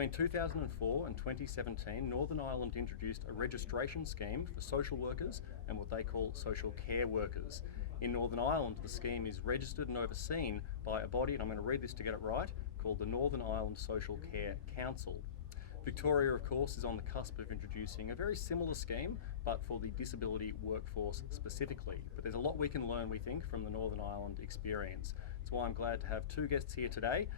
Between 2004 and 2017, Northern Ireland introduced a registration scheme for social workers and what they call social care workers. In Northern Ireland, the scheme is registered and overseen by a body, and I'm going to read this to get it right, called the Northern Ireland Social Care Council. Victoria, of course, is on the cusp of introducing a very similar scheme, but for the disability workforce specifically. But there's a lot we can learn, we think, from the Northern Ireland experience. That's why I'm glad to have two guests here today,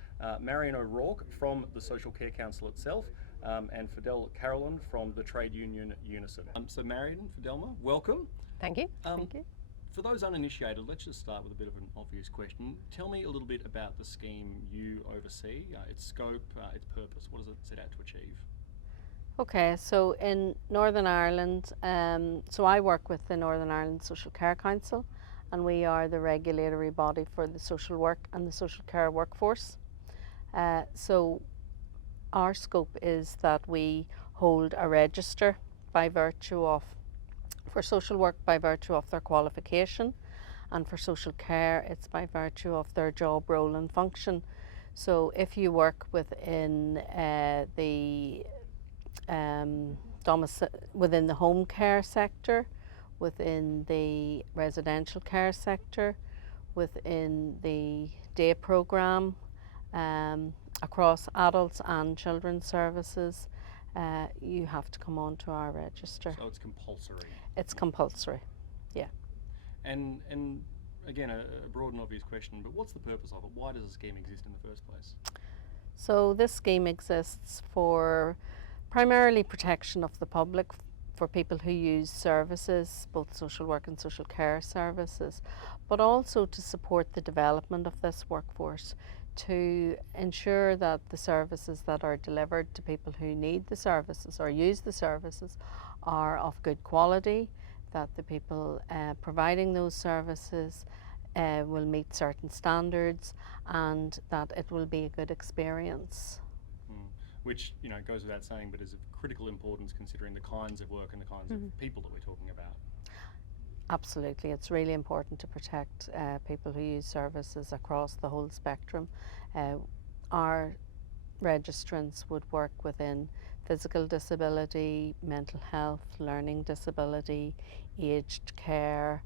Marion O'Rourke from the Social Care Council itself, and Fidel Carolyn from the trade union Unison. So Marion, Fidelma, welcome. Thank you. Thank you. For those uninitiated, let's just start with a bit of an obvious question. Tell me a little bit about the scheme you oversee, its scope, its purpose. What does it set out to achieve? Okay, so in Northern Ireland, so I work with the Northern Ireland Social Care Council, and we are the regulatory body for the social work and the social care workforce. So our scope is that we hold a register by virtue of, for social work by virtue of their qualification, and for social care it's by virtue of their job role and function. So if you work within within the home care sector, within the residential care sector, within the day programme, across adults and children's services, you have to come onto our register. So it's compulsory? It's compulsory, yeah. And again, a broad and obvious question, but what's the purpose of it? Why does the scheme exist in the first place? So this scheme exists for primarily protection of the public, for people who use services, both social work and social care services, but also to support the development of this workforce, to ensure that the services that are delivered to people who need the services or use the services are of good quality, that the people providing those services will meet certain standards, and that it will be a good experience. Which, you know, goes without saying, but is of critical importance considering the kinds of work and the kinds of people that we're talking about. Absolutely, it's really important to protect people who use services across the whole spectrum. Our registrants would work within physical disability, mental health, learning disability, aged care,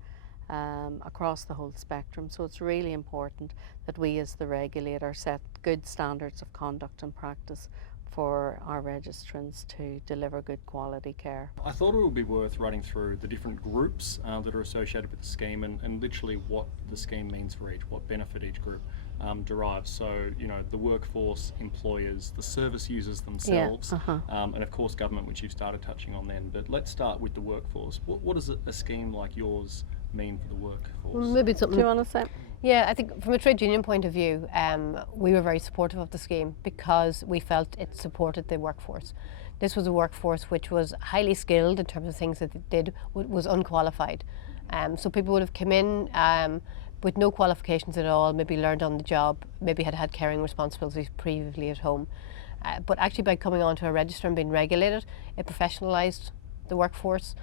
across the whole spectrum. So it's really important that we as the regulator set good standards of conduct and practice for our registrants to deliver good quality care. I thought it would be worth running through the different groups that are associated with the scheme, and literally what the scheme means for each, what benefit each group derives. So, you know, the workforce, employers, the service users themselves, and of course government, which you've started touching on then. But let's start with the workforce. What does a scheme like yours mean for the workforce? Well, maybe it's something. Do you want to say? Yeah, I think from a trade union point of view, we were very supportive of the scheme because we felt it supported the workforce. This was a workforce which was highly skilled in terms of things that it did, was unqualified. So people would have come in with no qualifications at all, maybe learned on the job, maybe had caring responsibilities previously at home. But actually by coming onto a register and being regulated, it professionalised the workforce.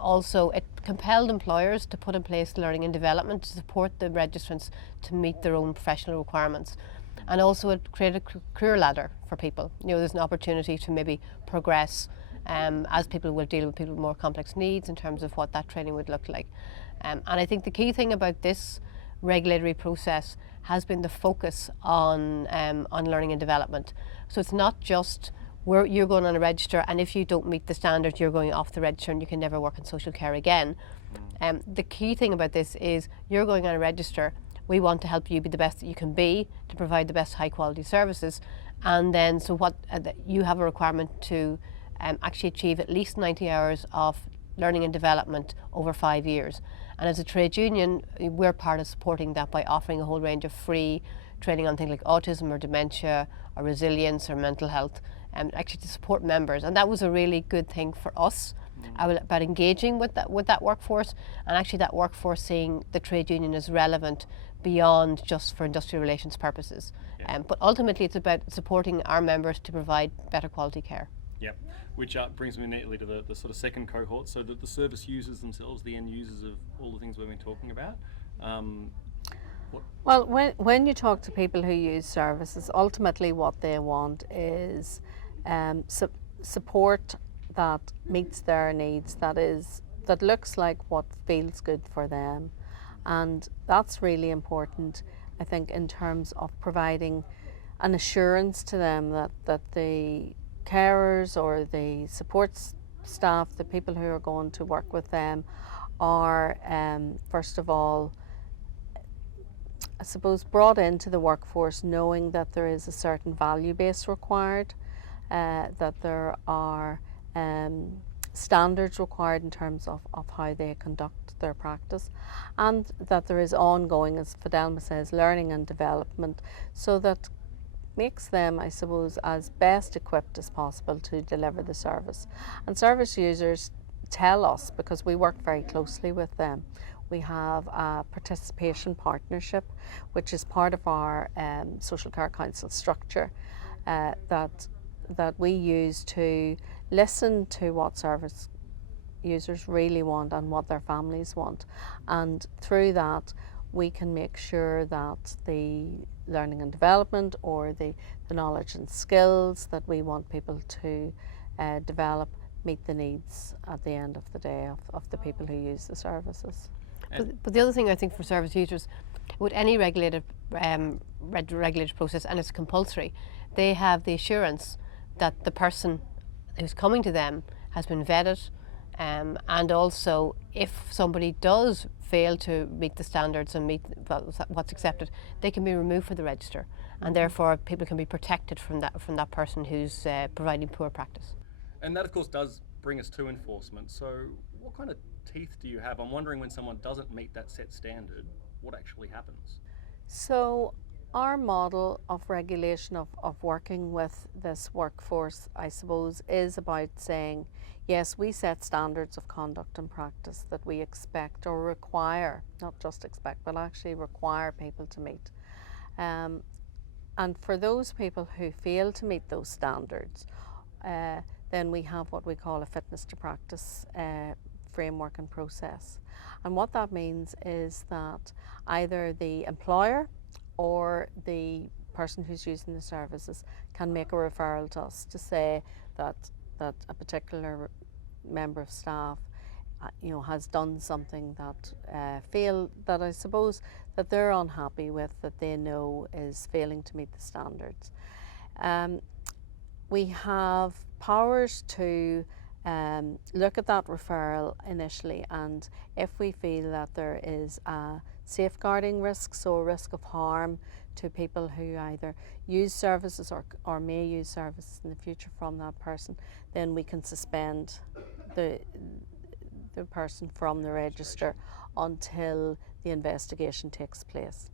Also, it compelled employers to put in place learning and development to support the registrants to meet their own professional requirements. And also it created a career ladder for people. You know, there's an opportunity to maybe progress as people will deal with people with more complex needs in terms of what that training would look like. And I think the key thing about this regulatory process has been the focus on learning and development. So it's not just where you're going on a register, and if you don't meet the standard, you're going off the register and you can never work in social care again. The key thing about this is you're going on a register. We want to help you be the best that you can be to provide the best high quality services, and then so what you have a requirement to actually achieve at least 90 hours of learning and development over 5 years. And as a trade union, we're part of supporting that by offering a whole range of free training on things like autism or dementia or resilience or mental health, actually to support members. And that was a really good thing for us about engaging with that workforce, and actually that workforce seeing the trade union as relevant beyond just for industrial relations purposes. But ultimately it's about supporting our members to provide better quality care. Yep, which brings me neatly to the sort of second cohort, so the service users themselves, the end users of all the things we've been talking about. Well, when you talk to people who use services, ultimately what they want is support that meets their needs, that looks like what feels good for them. And that's really important, I think, in terms of providing an assurance to them that the carers or the support staff, the people who are going to work with them, are first of all, I suppose, brought into the workforce knowing that there is a certain value base required, that there are standards required in terms of how they conduct their practice, and that there is ongoing, as Fidelma says, learning and development, so that makes them, I suppose, as best equipped as possible to deliver the service. And service users tell us, because we work very closely with them, we have a participation partnership, which is part of our Social Care Council structure, that we use to listen to what service users really want and what their families want. And through that, we can make sure that the learning and development, or the knowledge and skills that we want people to develop, meet the needs at the end of the day of the people who use the services. But the other thing I think for service users, with any regulated process, and it's compulsory, they have the assurance that the person who's coming to them has been vetted, and also if somebody does fail to meet the standards and meet what's accepted, they can be removed from the register, and therefore people can be protected from that person who's providing poor practice. And that, of course, does bring us to enforcement. So what kind of teeth do you have? I'm wondering, when someone doesn't meet that set standard, what actually happens? So our model of regulation of working with this workforce, I suppose, is about saying, yes, we set standards of conduct and practice that we expect or require, not just expect, but actually require people to meet. And for those people who fail to meet those standards, then we have what we call a fitness to practice framework and process. And what that means is that either the employer or the person who's using the services can make a referral to us to say that a particular member of staff has done something that I suppose that they're unhappy with, that they know is failing to meet the standards. We have powers to look at that referral initially, and if we feel that there is a safeguarding risk, so a risk of harm to people who either use services or may use services in the future from that person, then we can suspend the person from the register until the investigation takes place.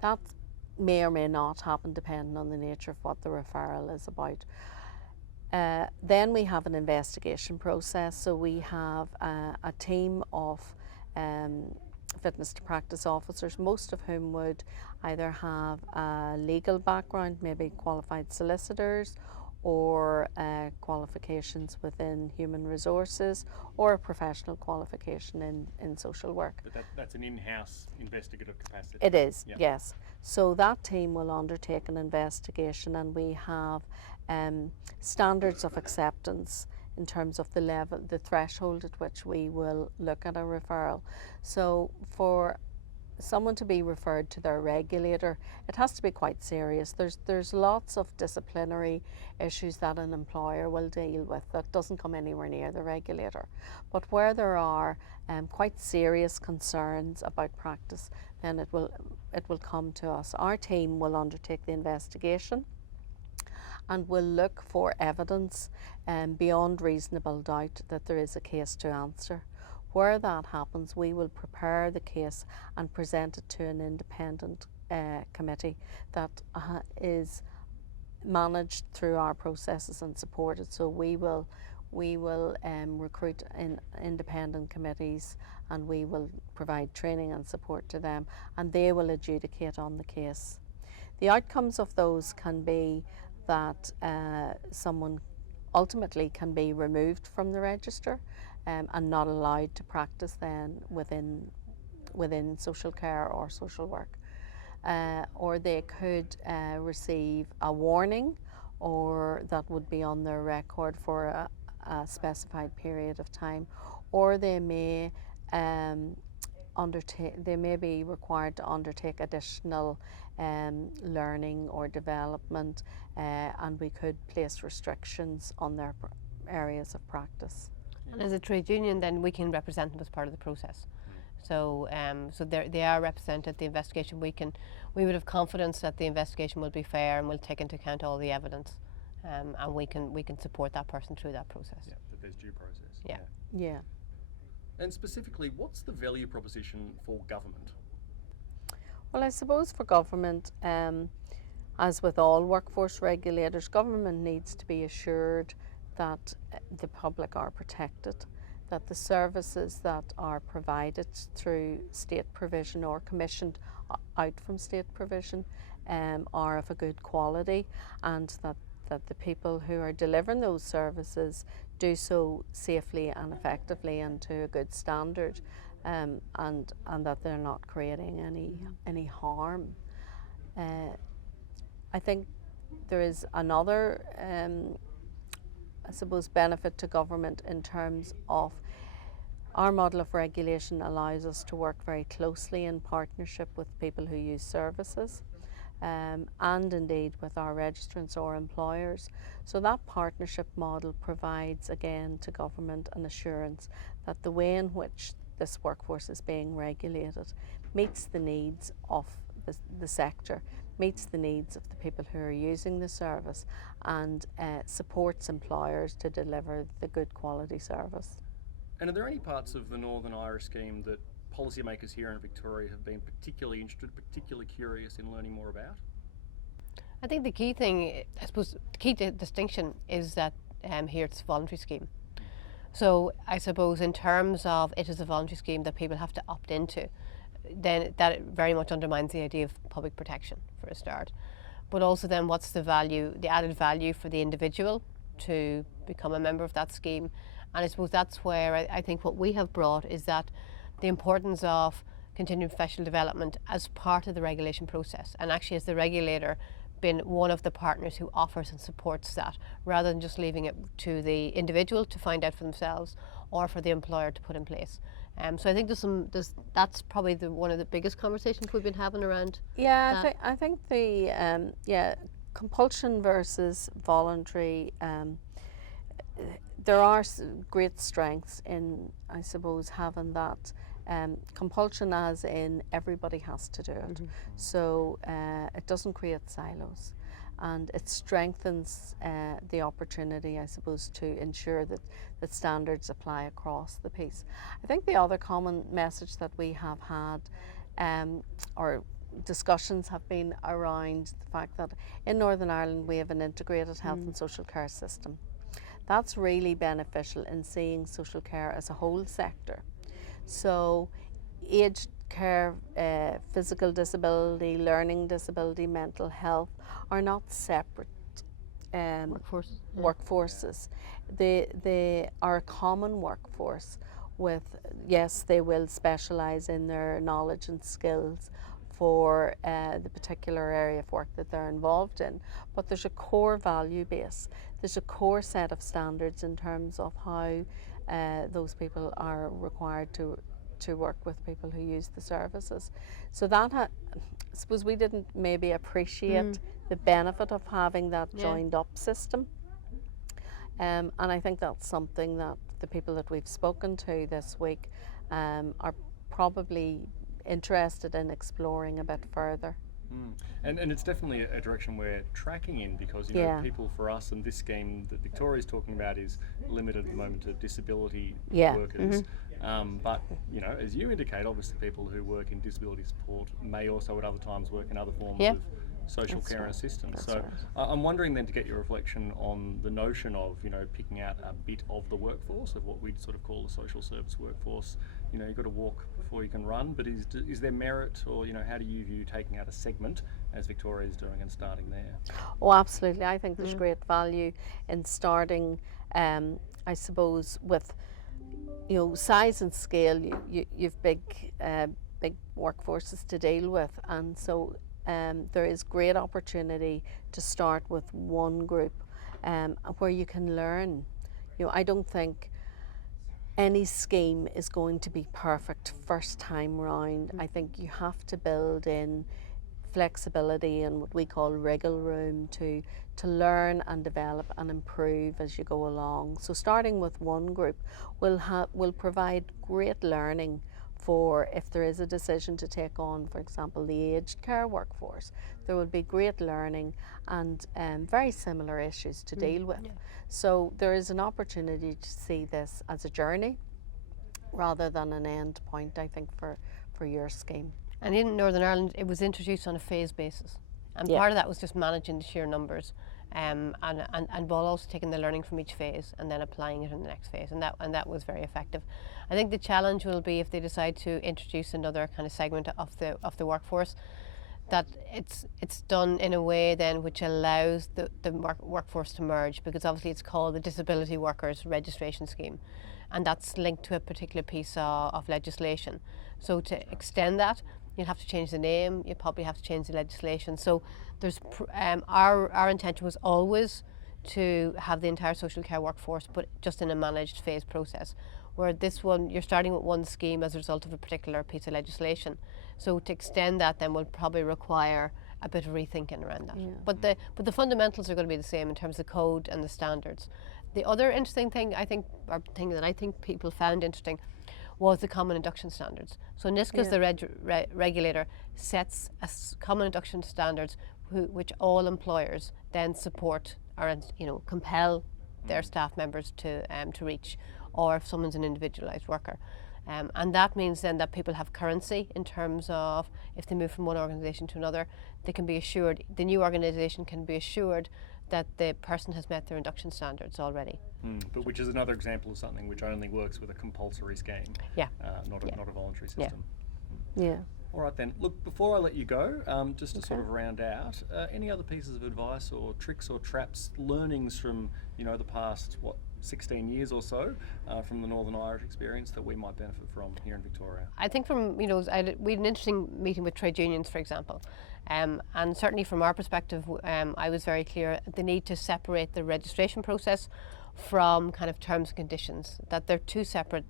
That may or may not happen depending on the nature of what the referral is about. Then we have an investigation process, so we have a team of fitness to practice officers, most of whom would either have a legal background, maybe qualified solicitors, or qualifications within human resources, or a professional qualification in social work. But that's an in-house investigative capacity? It is, yep. Yes. So that team will undertake an investigation, and we have standards of acceptance in terms of the threshold at which we will look at a referral. So for someone to be referred to their regulator, it has to be quite serious. There's lots of disciplinary issues that an employer will deal with that doesn't come anywhere near the regulator. But where there are quite serious concerns about practice, then it will come to us. Our team will undertake the investigation and will look for evidence beyond reasonable doubt that there is a case to answer. Where that happens, we will prepare the case and present it to an independent committee that is managed through our processes and supported. So we will recruit independent committees, and we will provide training and support to them, and they will adjudicate on the case. The outcomes of those can be that someone ultimately can be removed from the register and not allowed to practice then within social care or social work. Or they could receive a warning or that would be on their record for a specified period of time, or they may they may be required to undertake additional learning or development, and we could place restrictions on their areas of practice. And as a trade union, then we can represent them as part of the process. So, so they are represented. The investigation, we would have confidence that the investigation will be fair and will take into account all the evidence, and we can support that person through that process. Yeah, that there's due process. Yeah. Yeah. And specifically, what's the value proposition for government? Well, I suppose for government, as with all workforce regulators, government needs to be assured that the public are protected, that the services that are provided through state provision or commissioned out from state provision are of a good quality, and that the people who are delivering those services do so safely and effectively and to a good standard, and that they're not creating any harm. I think there is another I suppose benefit to government in terms of our model of regulation allows us to work very closely in partnership with people who use services, and indeed with our registrants or employers. So that partnership model provides again to government an assurance that the way in which this workforce is being regulated meets the needs of the sector, meets the needs of the people who are using the service, and supports employers to deliver the good quality service. And are there any parts of the Northern Irish scheme that policymakers here in Victoria have been particularly interested, particularly curious in learning more about? I think the key thing, I suppose, the key distinction is that here it's a voluntary scheme. So I suppose in terms of it is a voluntary scheme that people have to opt into, then that very much undermines the idea of public protection for a start. But also then what's the value, the added value for the individual to become a member of that scheme. And I suppose that's where I think what we have brought is that the importance of continuing professional development as part of the regulation process, and actually as the regulator been one of the partners who offers and supports that, rather than just leaving it to the individual to find out for themselves or for the employer to put in place. So I think that's probably one of the biggest conversations we've been having around. Yeah, I think the compulsion versus voluntary. There are great strengths in, I suppose, having that compulsion, as in everybody has to do it. Mm-hmm. So it doesn't create silos, and it strengthens the opportunity, I suppose, to ensure that standards apply across the piece. I think the other common message that we have had, or discussions have been around the fact that in Northern Ireland we have an integrated health and social care system. That's really beneficial in seeing social care as a whole sector. So aged care, physical disability, learning disability, mental health are not separate workforces. They are a common workforce with, yes, they will specialise in their knowledge and skills for the particular area of work that they're involved in, but there's a core value base. There's a core set of standards in terms of how those people are required to work with people who use the services. So that, I suppose we didn't maybe appreciate the benefit of having that joined up system. And I think that's something that the people that we've spoken to this week are probably interested in exploring a bit further. And it's definitely a direction we're tracking in, because you know, people, for us, and this scheme that Victoria's talking about is limited at the moment to disability workers. But you know, as you indicate, obviously people who work in disability support may also at other times work in other forms of social care and assistance. So I'm wondering then to get your reflection on the notion of, you know, picking out a bit of the workforce, of what we'd sort of call the social service workforce. You know, you've got to walk before you can run, but is there merit, or, you know, how do you view taking out a segment, as Victoria is doing, and starting there? Oh, absolutely. I think there's great value in starting, I suppose, with, you know, size and scale. You've big workforces to deal with, and so there is great opportunity to start with one group where you can learn. I don't think any scheme is going to be perfect first time round. I think you have to build in flexibility and what we call wriggle room to learn and develop and improve as you go along. So starting with one group will provide great learning for if there is a decision to take on, for example, the aged care workforce. There will be great learning and very similar issues to deal with. Yeah. So there is an opportunity to see this as a journey rather than an end point, I think, for your scheme. And in Northern Ireland, it was introduced on a phase basis. And Yeah. part of that was just managing the sheer numbers and while also taking the learning from each phase and then applying it in the next phase. And that was very effective. I think the challenge will be if they decide to introduce another kind of segment of the workforce, that it's done in a way then which allows the workforce to merge, because obviously it's called the Disability Workers Registration Scheme, and that's linked to a particular piece of legislation. So to extend that, you'll have to change the name, you probably have to change the legislation. So there's our intention was always to have the entire social care workforce, but just in a managed phase process. Where this one, you're starting with one scheme as a result of a particular piece of legislation. So to extend that then will probably require a bit of rethinking around that. Yeah. But the fundamentals are going to be the same in terms of code and the standards. The other interesting thing thing that I think people found interesting was the common induction standards. So NISCA's Yeah. the regulator sets common induction standards which all employers then support or compel their staff members to reach, or if someone's an individualised worker. And that means then that people have currency in terms of if they move from one organisation to another, they can be assured, the new organisation can be assured that the person has met their induction standards already. But which is another example of something which only works with a compulsory scheme, Yeah. not a voluntary Yeah. system. Yeah. All right then. Look, before I let you go, just to sort of round out, any other pieces of advice or tricks or traps, learnings from the past 16 years or so from the Northern Irish experience that we might benefit from here in Victoria? I think we had an interesting meeting with trade unions, for example, and certainly from our perspective, I was very clear the need to separate the registration process from kind of terms and conditions, that they're two separate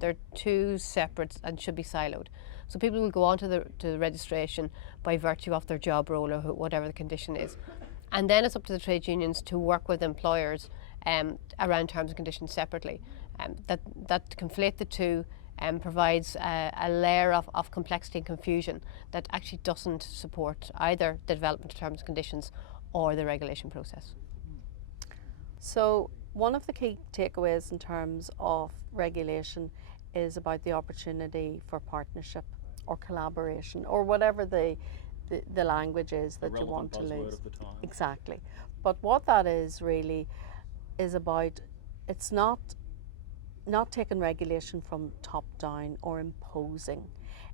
and should be siloed. So people will go on to the registration by virtue of their job role or whatever the condition is. And then it's up to the trade unions to work with employers around terms and conditions separately. That to conflate the two provides a layer of complexity and confusion that actually doesn't support either the development of terms and conditions or the regulation process. So one of the key takeaways in terms of regulation is about the opportunity for partnership or collaboration or whatever the language is that you want to buzzword use. of the time. Exactly. But what that is really is about, it's not taking regulation from top down or imposing.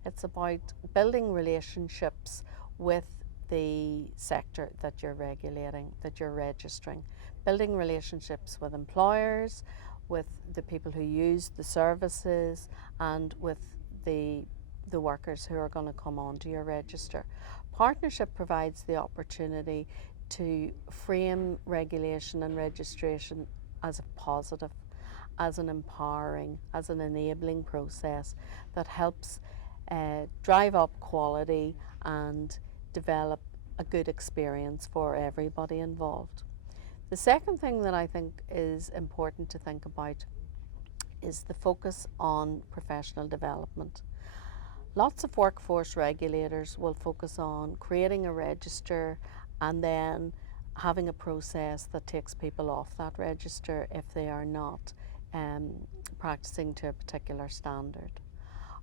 It's about building relationships with the sector that you're regulating, that you're registering, building relationships with employers, with the people who use the services, and with the workers who are going to come onto your register. Partnership provides the opportunity to frame regulation and registration as a positive, as an empowering, as an enabling process that helps drive up quality and develop a good experience for everybody involved. The second thing that I think is important to think about is the focus on professional development. Lots of workforce regulators will focus on creating a register and then having a process that takes people off that register if they are not practicing to a particular standard.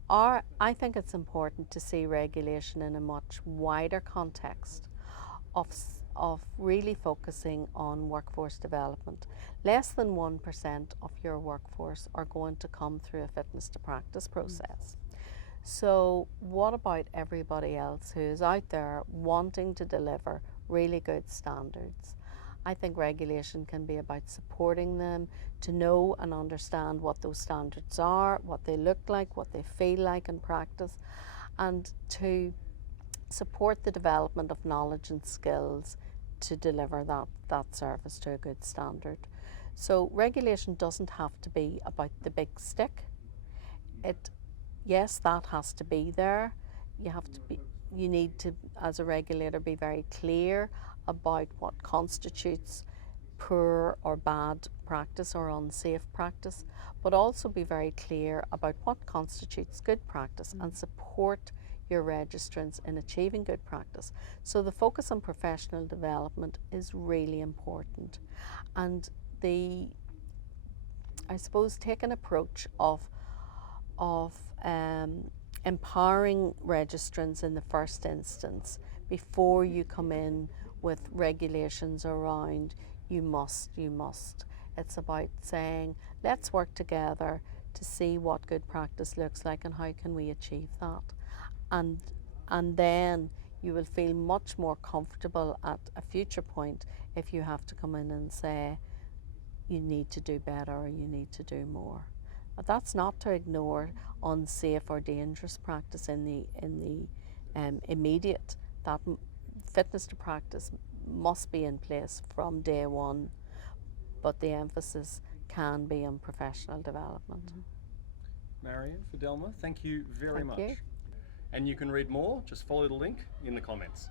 I think it's important to see regulation in a much wider context of really focusing on workforce development. Less than 1% of your workforce are going to come through a fitness to practice process. So what about everybody else who is out there wanting to deliver really good standards? I think regulation can be about supporting them to know and understand what those standards are, what they look like, what they feel like in practice, and to support the development of knowledge and skills to deliver that service to a good standard. So regulation doesn't have to be about the big stick. Yes, that has to be there. You need to, as a regulator, be very clear about what constitutes poor or bad practice or unsafe practice, but also be very clear about what constitutes good practice and support your registrants in achieving good practice. So the focus on professional development is really important, and I suppose take an approach of empowering registrants in the first instance before you come in with regulations around you must. It's about saying, let's work together to see what good practice looks like and how can we achieve that. And then you will feel much more comfortable at a future point if you have to come in and say you need to do better or you need to do more. But that's not to ignore unsafe or dangerous practice in the immediate. That fitness to practice must be in place from day one, but the emphasis can be on professional development. Marion, Fidelma, thank you very Thank much. you. And you can read more, just follow the link in the comments.